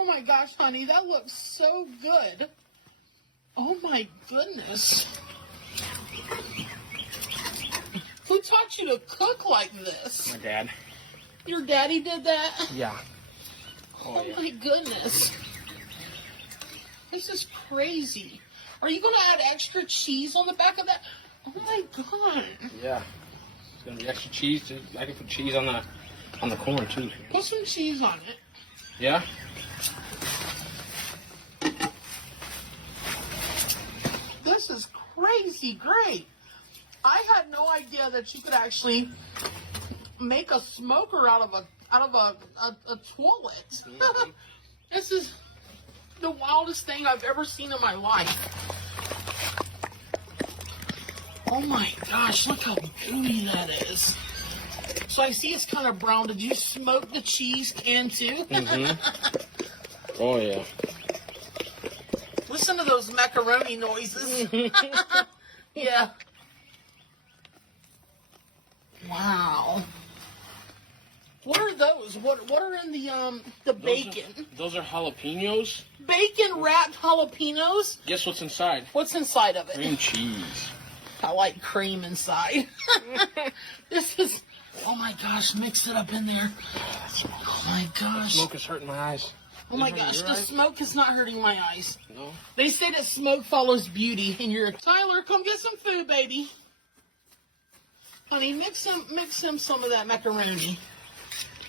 Oh my gosh, honey, that looks so good. Oh my goodness. Who taught you to cook like this? My dad. Your daddy did that? Yeah. Oh yeah. My goodness. This is crazy. Are you going to add extra cheese on the back of that? Oh my god. Yeah. It's going to be extra cheese. Too. I can put cheese on the corn too. Put some cheese on it. Yeah? This is crazy great. I had no idea that you could actually make a smoker out of a toilet. Mm-hmm. This is the wildest thing I've ever seen in my life. Oh my gosh, look how gooey that is. So I see it's kind of brown. Did you smoke the cheese can too? Mm-hmm. Oh yeah. Listen to those macaroni noises. Yeah. Wow. What are those? What are in the bacon? Those are jalapenos. Bacon wrapped jalapenos? Guess what's inside? What's inside of it? Cream cheese. I like cream inside. This is, oh my gosh, mix it up in there. Oh my gosh. The smoke is hurting my eyes. Oh my gosh, the smoke is not hurting my eyes. No. They say that smoke follows beauty, and you're Tyler, come get some food, baby. Honey, mix him some of that macaroni.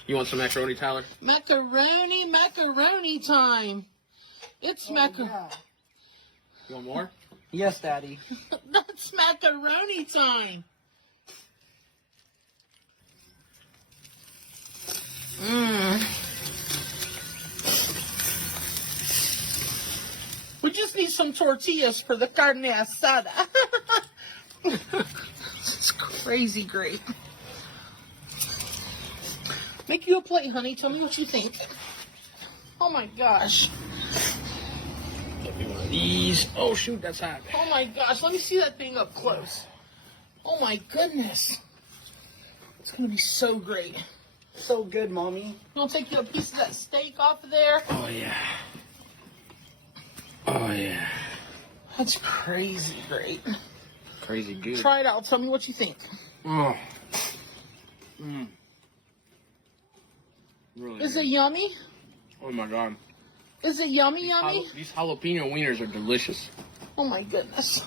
You want some macaroni, Tyler? Macaroni time. It's macaroni. Yeah. You want more? Yes, Daddy. That's macaroni time. We just need some tortillas for the carne asada. It's crazy great. Make you a plate, honey. Tell me what you think. Oh my gosh. Get me one of these. Oh shoot, that's hot. Oh my gosh. Let me see that thing up close. Oh my goodness. It's going to be so great. So good, Mommy. You want to take you a piece of that steak off of there? Oh yeah. Oh yeah. That's crazy great. Crazy good. Try it out. Tell me what you think. Oh. Mmm. Really Is good. it yummy? Oh my god. Is it yummy? These jalapeno wieners are delicious. Oh my goodness.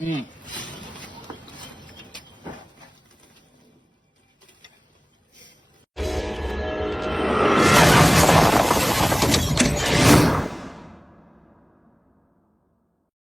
Mmm.